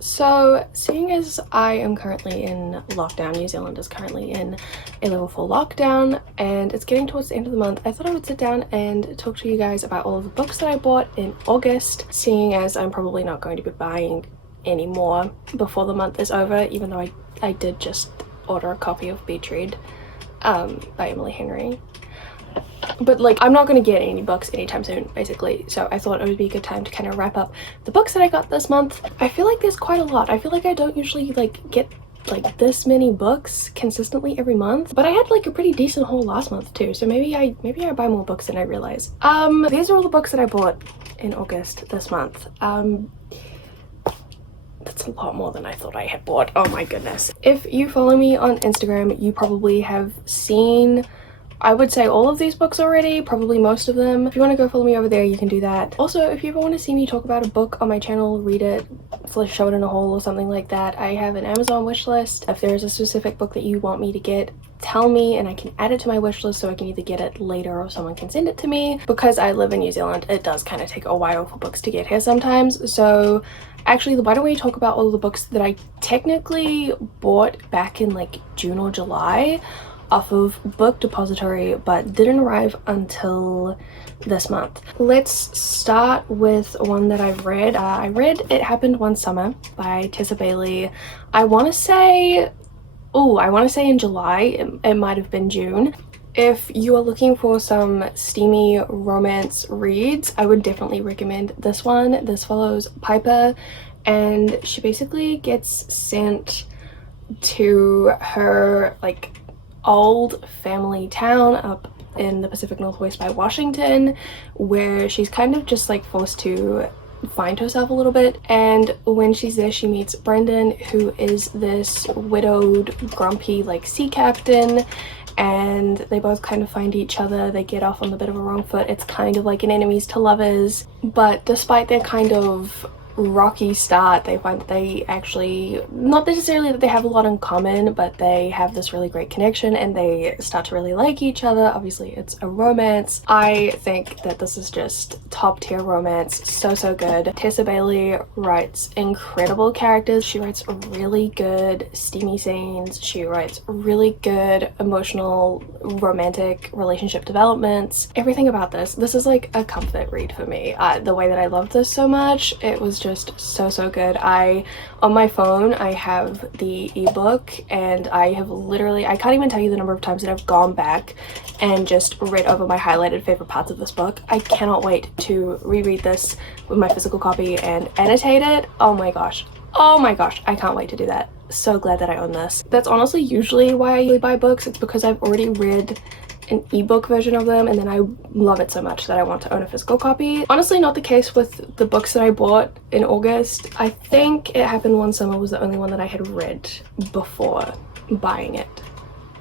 So, seeing as I am currently in lockdown, New Zealand is currently in a level 4 lockdown, and it's getting towards the end of the month, I thought I would sit down and talk to you guys about all of the books that I bought in August, seeing as I'm probably not going to be buying any more before the month is over, even though I did just order a copy of Beach Read by Emily Henry. But like, I'm not going to get any books anytime soon, basically, so I thought it would be a good time to kind of wrap up the books that I got this month. I feel like there's quite a lot. I feel like I don't usually like get like this many books consistently every month, but I had like a pretty decent haul last month too, so maybe I buy more books than I realize. These are all the books that I bought in August this month. That's a lot more than I thought I had bought. Oh my goodness. If you follow me on Instagram, you probably have seen, I would say, all of these books already, probably most of them. If you want to go follow me over there, you can do that. Also, if you ever want to see me talk about a book on my channel, read it, show it in a haul or something like that, I have an Amazon wish list. If there's a specific book that you want me to get, tell me and I can add it to my wish list so I can either get it later or someone can send it to me. Because I live in New Zealand, it does kind of take a while for books to get here sometimes. So actually, why don't we talk about all the books that I technically bought back in like June or July off of Book Depository, but didn't arrive until this month. Let's start with one that I've read. I read It Happened One Summer by Tessa Bailey. I want to say in July. It might have been June. If you are looking for some steamy romance reads, I would definitely recommend this one. This follows Piper, and she basically gets sent to her like old family town up in the Pacific Northwest by Washington, where she's kind of just like forced to find herself a little bit. And when she's there, she meets Brendan, who is this widowed, grumpy like sea captain, and they both kind of find each other. They get off on a bit of a wrong foot. It's kind of like an enemies to lovers, but despite their kind of rocky start, they find that they actually, not necessarily that they have a lot in common, but they have this really great connection and they start to really like each other. Obviously it's a romance. I think that this is just top tier romance. So good. Tessa Bailey writes incredible characters. She writes really good steamy scenes. She writes really good emotional romantic relationship developments. Everything about this is like a comfort read for me. The way that I loved this so much, it was just so good. On my phone I have the ebook, and I have literally, I can't even tell you the number of times that I've gone back and just read over my highlighted favorite parts of this book. I cannot wait to reread this with my physical copy and annotate it. Oh my gosh, I can't wait to do that. So glad that I own this. That's honestly usually why I buy books. It's because I've already read an ebook version of them and then I love it so much that I want to own a physical copy. Honestly, not the case with the books that I bought in August. I think It Happened One Summer was the only one that I had read before buying it.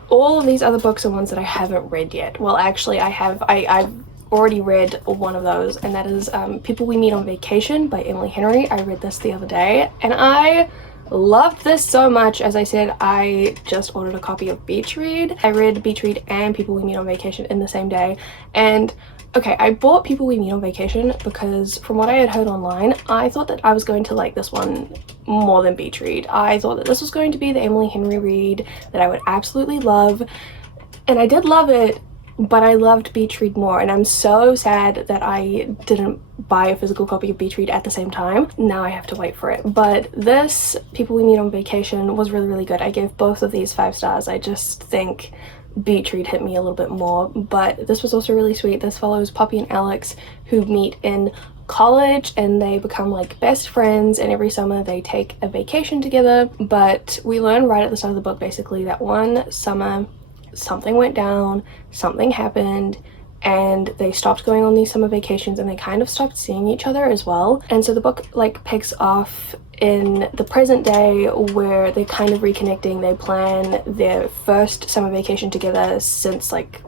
All of these other books are ones that I haven't read yet. Well, actually I've already read one of those, and that is People We Meet on Vacation by Emily Henry. I read this the other day and I loved this so much. As I said, I just ordered a copy of Beach Read. I read Beach Read and People We Meet on Vacation in the same day. And okay, I bought People We Meet on Vacation because from what I had heard online, I thought that I was going to like this one more than Beach Read. I thought that this was going to be the Emily Henry read that I would absolutely love, and I did love it, but I loved Beach Read more, and I'm so sad that I didn't buy a physical copy of Beach Read at the same time. Now I have to wait for it. But this People We Meet on Vacation was really good. I gave both of these 5 stars. I just think Beach Read hit me a little bit more, but this was also really sweet. This follows Poppy and Alex, who meet in college and they become like best friends, and every summer they take a vacation together. But we learn right at the start of the book basically that one summer something went down, something happened, and they stopped going on these summer vacations and they kind of stopped seeing each other as well. And so the book like picks off in the present day where they're kind of reconnecting. They plan their first summer vacation together since like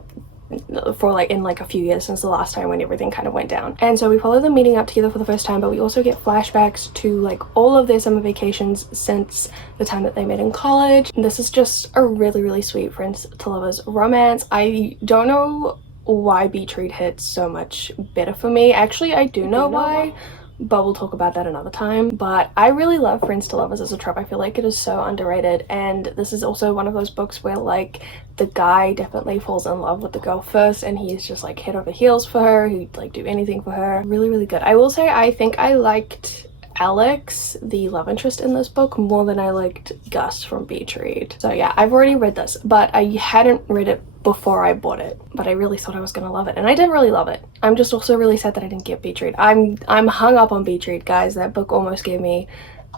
in like a few years since the last time when everything kind of went down. And so we follow them meeting up together for the first time, but we also get flashbacks to like all of their summer vacations since the time that they met in college. This is just a really sweet friends to lovers romance. I don't know why Beach Read hits so much better for me. Actually, I do know why, but we'll talk about that another time. But I really love Friends to Lovers as a trope. I feel like it is so underrated, and this is also one of those books where like the guy definitely falls in love with the girl first and he's just like head over heels for her. He'd like do anything for her. Really, really good. I will say I think I liked Alex, the love interest in this book, more than I liked Gus from Beach Read. So yeah, I've already read this, but I hadn't read it before I bought it, but I really thought I was gonna love it, and I did really love it. I'm just also really sad that I didn't get Beach Read. I'm hung up on Beach Read, guys. That book almost gave me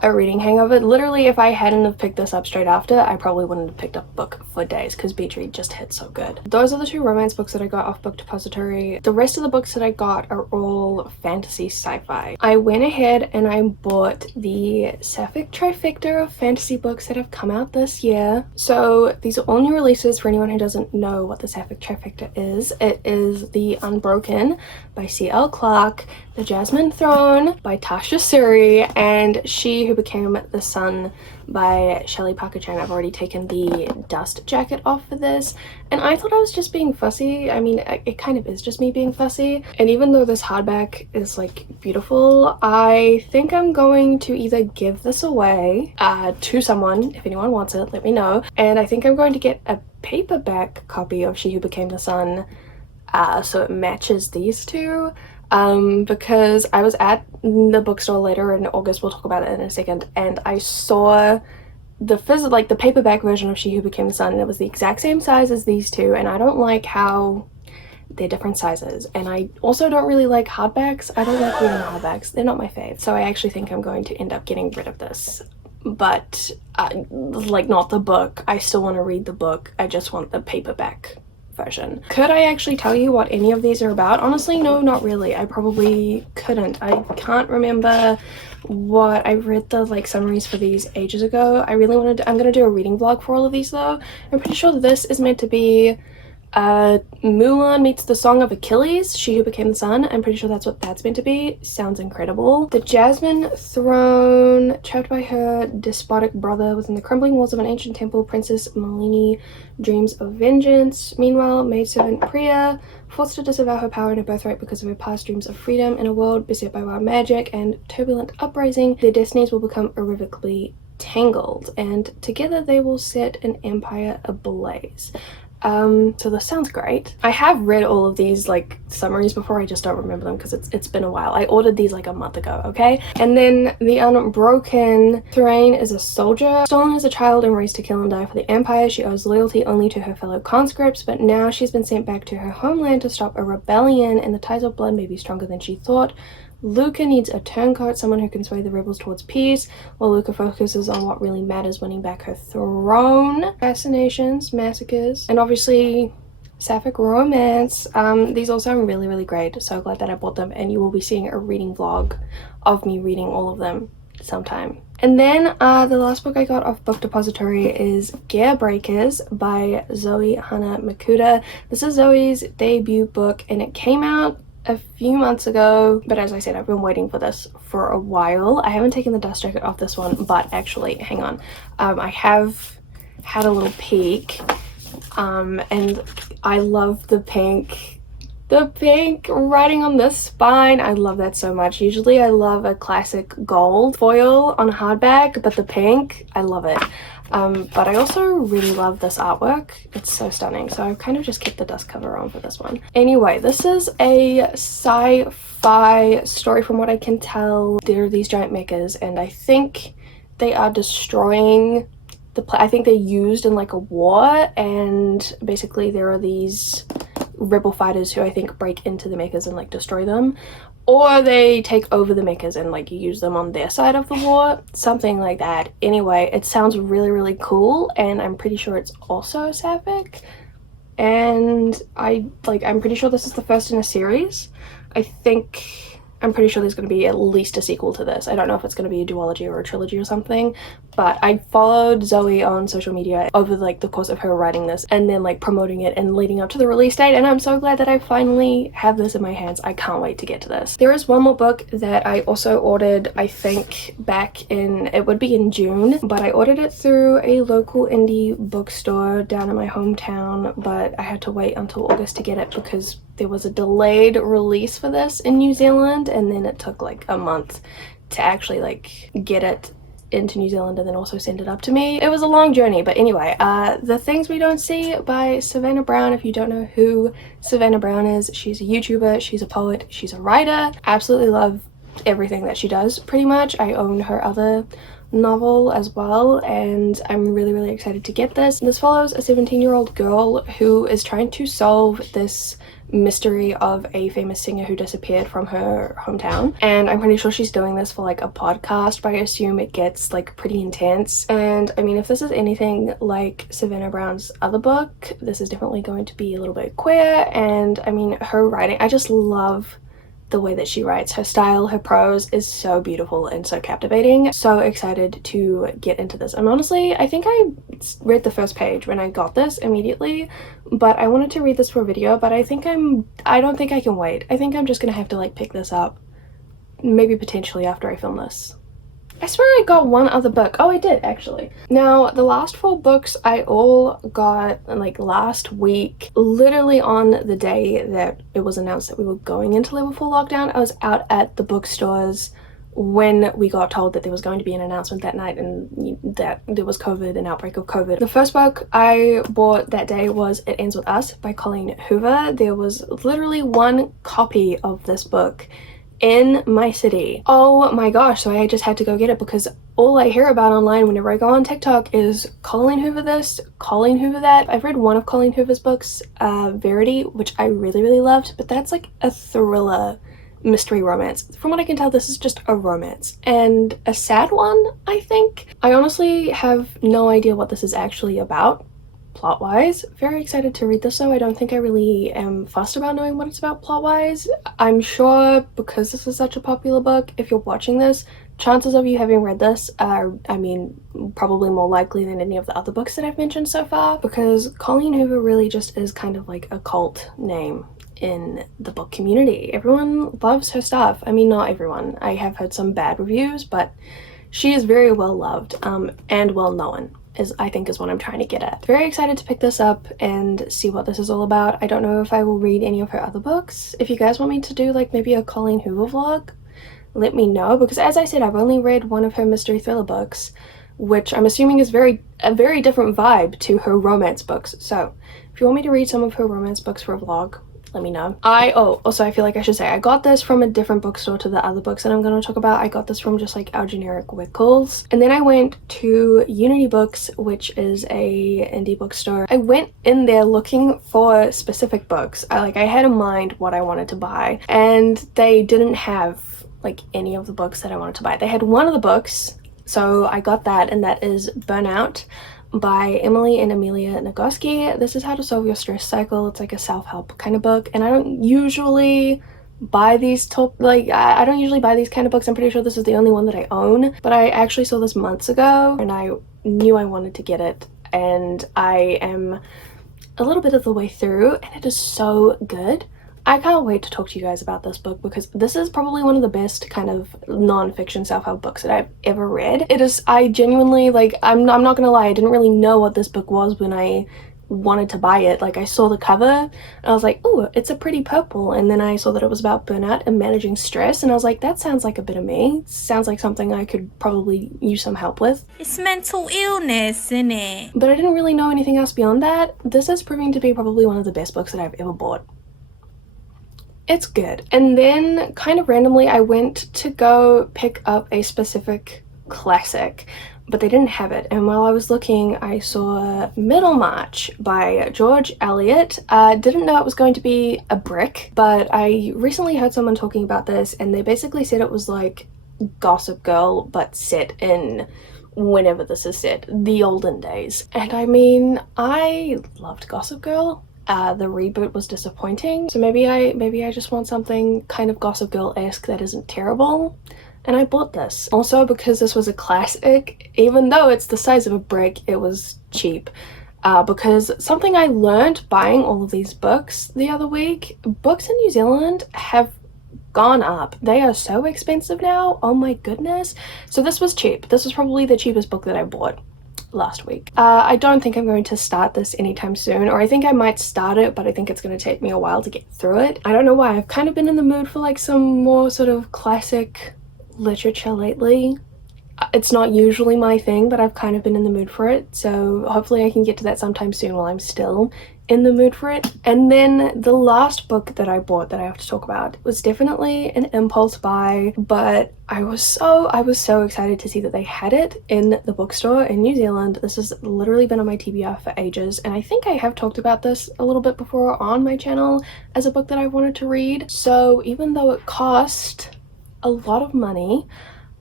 a reading hangover. Literally, if I hadn't have picked this up straight after, I probably wouldn't have picked up a book for days because Beach Read just hit so good. Those are the 2 romance books that I got off Book Depository. The rest of the books that I got are all fantasy sci-fi. I went ahead and I bought the Sapphic trifecta of fantasy books that have come out this year. So these are all new releases for anyone who doesn't know what the Sapphic trifecta is. It is The Unbroken by C.L. Clarke, The Jasmine Throne by Tasha Suri, and She Who Became the Sun by Shelley Parker Chan. I've already taken the dust jacket off for this, and I thought I was just being fussy. I mean, it kind of is just me being fussy, and even though this hardback is like beautiful, I think I'm going to either give this away to someone. If anyone wants it, let me know. And I think I'm going to get a paperback copy of She Who Became the Sun, so it matches these two, because I was at the bookstore later in August, we'll talk about it in a second, and I saw the paperback version of She Who Became the Sun, and it was the exact same size as these two, and I don't like how they're different sizes, and I also don't really like hardbacks. I don't like reading hardbacks, they're not my fave, so I actually think I'm going to end up getting rid of this. But like, not the book. I still want to read the book, I just want the paperback version. Could I actually tell you what any of these are about? Honestly, no, not really. I probably couldn't. I can't remember what I read the like summaries for these ages ago. I really wanted to, I'm gonna do a reading vlog for all of these though. I'm pretty sure this is meant to be Mulan meets the Song of Achilles, She Who Became the Sun. I'm pretty sure that's what that's meant to be. Sounds incredible. The Jasmine Throne, trapped by her despotic brother within the crumbling walls of an ancient temple, Princess Malini dreams of vengeance. Meanwhile, maidservant Priya, forced to disavow her power and her birthright because of her past dreams of freedom in a world beset by wild magic and turbulent uprising, their destinies will become irrevocably tangled, and together they will set an empire ablaze. So this sounds great. I have read all of these like summaries before, I just don't remember them because it's been a while. I ordered these like a month ago, okay? And then The Unbroken. Thrain is a soldier, stolen as a child and raised to kill and die for the Empire. She owes loyalty only to her fellow conscripts, but now she's been sent back to her homeland to stop a rebellion, and the ties of blood may be stronger than she thought. Luca needs a turncoat, someone who can sway the rebels towards peace, while Luca focuses on what really matters, winning back her throne. Assassinations, massacres, and obviously sapphic romance. These all sound really, really great. So glad that I bought them, and you will be seeing a reading vlog of me reading all of them sometime. And then the last book I got off Book Depository is Gear Breakers by Zoe Hana Makuta. This is Zoe's debut book, and it came out a few months ago, but as I said, I've been waiting for this for a while. I haven't taken the dust jacket off this one, but actually, hang on, I have had a little peek, and I love the pink writing on the spine. I love that so much. Usually I love a classic gold foil on a hardback, but the pink, I love it. But I also really love this artwork. It's so stunning. So I've kind of just kept the dust cover on for this one. Anyway, this is a sci-fi story from what I can tell. There are these giant mechas, and I think they are destroying the I think they're used in like a war, and basically there are these rebel fighters who I think break into the mechas and like destroy them, or they take over the mechas and like use them on their side of the war, something like that. Anyway, it sounds really, really cool, and I'm pretty sure it's also sapphic, and I'm pretty sure this is the first in a series. I'm pretty sure there's going to be at least a sequel to this. I don't know if it's going to be a duology or a trilogy or something, but I followed Zoe on social media over like the course of her writing this and then like promoting it and leading up to the release date, and I'm so glad that I finally have this in my hands. I can't wait to get to this. There is one more book that I also ordered, I think back in, it would be in June, but I ordered it through a local indie bookstore down in my hometown, but I had to wait until August to get it because there was a delayed release for this in New Zealand, and then it took like a month to actually like get it into New Zealand and then also send it up to me. It was a long journey, but anyway, The Things We Don't See by Savannah Brown. If you don't know who Savannah Brown is, she's a YouTuber, she's a poet, she's a writer. Absolutely love everything that she does, pretty much. I own her other novel as well, and I'm really excited to get this. This follows a 17-year-old girl who is trying to solve this mystery of a famous singer who disappeared from her hometown, and I'm pretty sure she's doing this for like a podcast, but I assume it gets like pretty intense. And I mean, if this is anything like Savannah Brown's other book, this is definitely going to be a little bit queer. And I mean, her writing, I just love the way that she writes. Her style, her prose is so beautiful and so captivating. So excited to get into this. And honestly, I think I read the first page when I got this immediately, but I wanted to read this for a video, but I don't think I can wait. I think I'm just gonna have to like pick this up, maybe potentially after I film this. I swear I got one other book. Oh, I did actually. Now, the last 4 books I all got like last week, literally on the day that it was announced that we were going into level 4 lockdown. I was out at the bookstores when we got told that there was going to be an announcement that night and that there was COVID, an outbreak of COVID. The first book I bought that day was It Ends With Us by Colleen Hoover. There was literally 1 copy of this book in my city. Oh my gosh, so I just had to go get it because all I hear about online whenever I go on TikTok is Colleen Hoover this, Colleen Hoover that. I've read one of Colleen Hoover's books, Verity, which I really loved, but that's like a thriller mystery romance. From what I can tell, this is just a romance, and a sad one, I think. I honestly have no idea what this is actually about plot-wise. Very excited to read this though. I don't think I really am fussed about knowing what it's about plot-wise. I'm sure because this is such a popular book, if you're watching this, chances of you having read this are, I mean, probably more likely than any of the other books that I've mentioned so far, because Colleen Hoover really just is kind of like a cult name in the book community. Everyone loves her stuff. I mean, not everyone. I have heard some bad reviews, but she is very well loved and well known, I think is what I'm trying to get at. Very excited to pick this up and see what this is all about. I don't know if I will read any of her other books. If you guys want me to do like maybe a Colleen Hoover vlog, let me know, because as I said, I've only read one of her mystery thriller books, which I'm assuming is a very different vibe to her romance books. So if you want me to read some of her romance books for a vlog, let me know. Also I feel like I should say I got this from a different bookstore to the other books that I'm going to talk about. I got this from just like our generic Wickles, and then I went to Unity Books, which is a indie bookstore. I went in there looking for specific books. I had in mind what I wanted to buy, and they didn't have like any of the books that I wanted to buy. They had one of the books, so I got that, and that is Burnout by Emily and Amelia Nagoski. This is how to solve your stress cycle. It's like a self-help kind of book, and I don't usually buy these I don't usually buy these kind of books. I'm pretty sure this is the only one that I own, but I actually saw this months ago and I knew I wanted to get it, and I am a little bit of the way through, and it is so good. I can't wait to talk to you guys about this book because this is probably one of the best kind of non-fiction self-help books that I've ever read. It is, I genuinely, like, I'm not gonna lie, I didn't really know what this book was when I wanted to buy it. Like, I saw the cover and I was like, oh, it's a pretty purple, and then I saw that it was about burnout and managing stress, and I was like, that sounds like a bit of me. Sounds like something I could probably use some help with. It's mental illness, innit? But I didn't really know anything else beyond that. This is proving to be probably one of the best books that I've ever bought. It's good. And then kind of randomly I went to go pick up a specific classic, but they didn't have it, and while I was looking I saw Middlemarch by George Eliot. Didn't know it was going to be a brick, but I recently heard someone talking about this, and they basically said it was like Gossip Girl but set in whenever this is set, the olden days. And I mean, I loved Gossip Girl. The reboot was disappointing, so maybe I just want something kind of Gossip Girl-esque that isn't terrible, and I bought this. Also, because this was a classic, even though it's the size of a brick, it was cheap. Because something I learned buying all of these books the other week, books in New Zealand have gone up. They are so expensive now, oh my goodness. So this was cheap. This was probably the cheapest book that I bought. last week. I don't think I'm going to start this anytime soon, or I think I might start it, but I think it's going to take me a while to get through it. I don't know why. I've kind of been in the mood for like some more sort of classic literature lately. It's not usually my thing, but I've kind of been in the mood for it, so hopefully I can get to that sometime soon while I'm still in the mood for it. And then the last book that I bought that I have to talk about was definitely an impulse buy, but I was so excited to see that they had it in the bookstore in New Zealand. This has literally been on my TBR for ages, and I think I have talked about this a little bit before on my channel as a book that I wanted to read. So even though it cost a lot of money,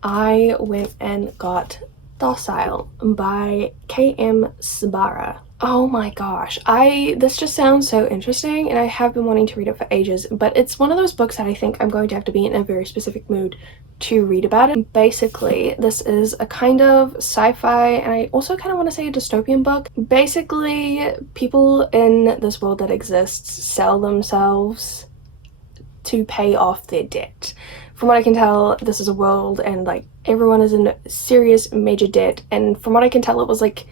I went and got Docile by K.M. Sabara. Oh my gosh, this just sounds so interesting, and I have been wanting to read it for ages, but it's one of those books that I think I'm going to have to be in a very specific mood to read about it. Basically, this is a kind of sci-fi, and I also kind of want to say a dystopian book. Basically, people in this world that exists sell themselves to pay off their debt. From what I can tell, this is a world and like everyone is in serious major debt, and from what I can tell, it was like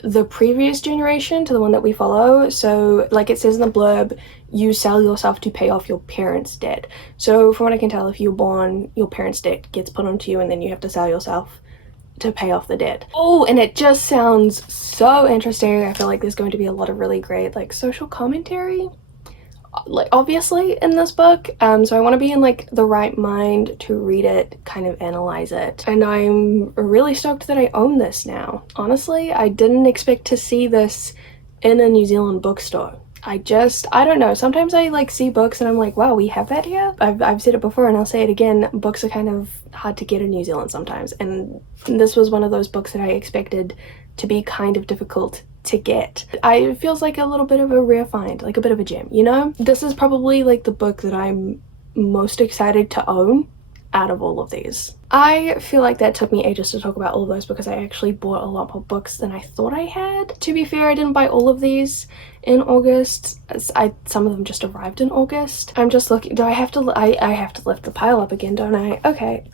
the previous generation to the one that we follow. So like it says in the blurb, you sell yourself to pay off your parents' debt. So from what I can tell, if you're born, your parents' debt gets put onto you and then you have to sell yourself to pay off the debt. Oh, and it just sounds so interesting. I feel like there's going to be a lot of really great like social commentary, like obviously in this book, so I want to be in like the right mind to read it, kind of analyze it, and I'm really stoked that I own this now. Honestly, I didn't expect to see this in a New Zealand bookstore. I don't know, sometimes I like see books and I'm like, wow, we have that here. I've said it before and I'll say it again, books are kind of hard to get in New Zealand sometimes, and this was one of those books that I expected to be kind of difficult to get. It feels like a little bit of a rare find, like a bit of a gem, you know? This is probably like the book that I'm most excited to own out of all of these. I feel like that took me ages to talk about all of those because I actually bought a lot more books than I thought I had. To be fair, I didn't buy all of these in August. Some of them just arrived in August. I'm just looking, do I have to, I have to lift the pile up again, don't I? Okay,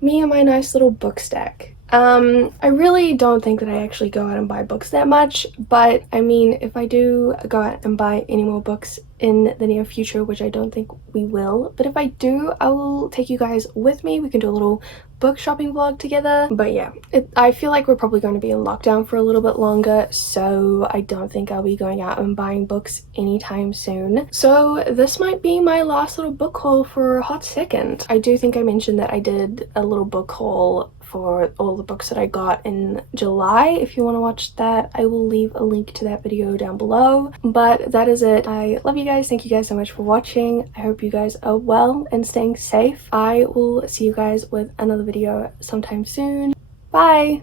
me and my nice little book stack. I really don't think that I actually go out and buy books that much, but I mean, if I do go out and buy any more books in the near future, which I don't think we will, but if I do, I will take you guys with me. We can do a little book shopping vlog together. But yeah, I feel like we're probably going to be in lockdown for a little bit longer, so I don't think I'll be going out and buying books anytime soon. So this might be my last little book haul for a hot second. I do think I mentioned that I did a little book haul for all the books that I got in July. If you want to watch that, I will leave a link to that video down below. But that is it. I love you guys. Thank you guys so much for watching. I hope you guys are well and staying safe. I will see you guys with another video sometime soon. Bye!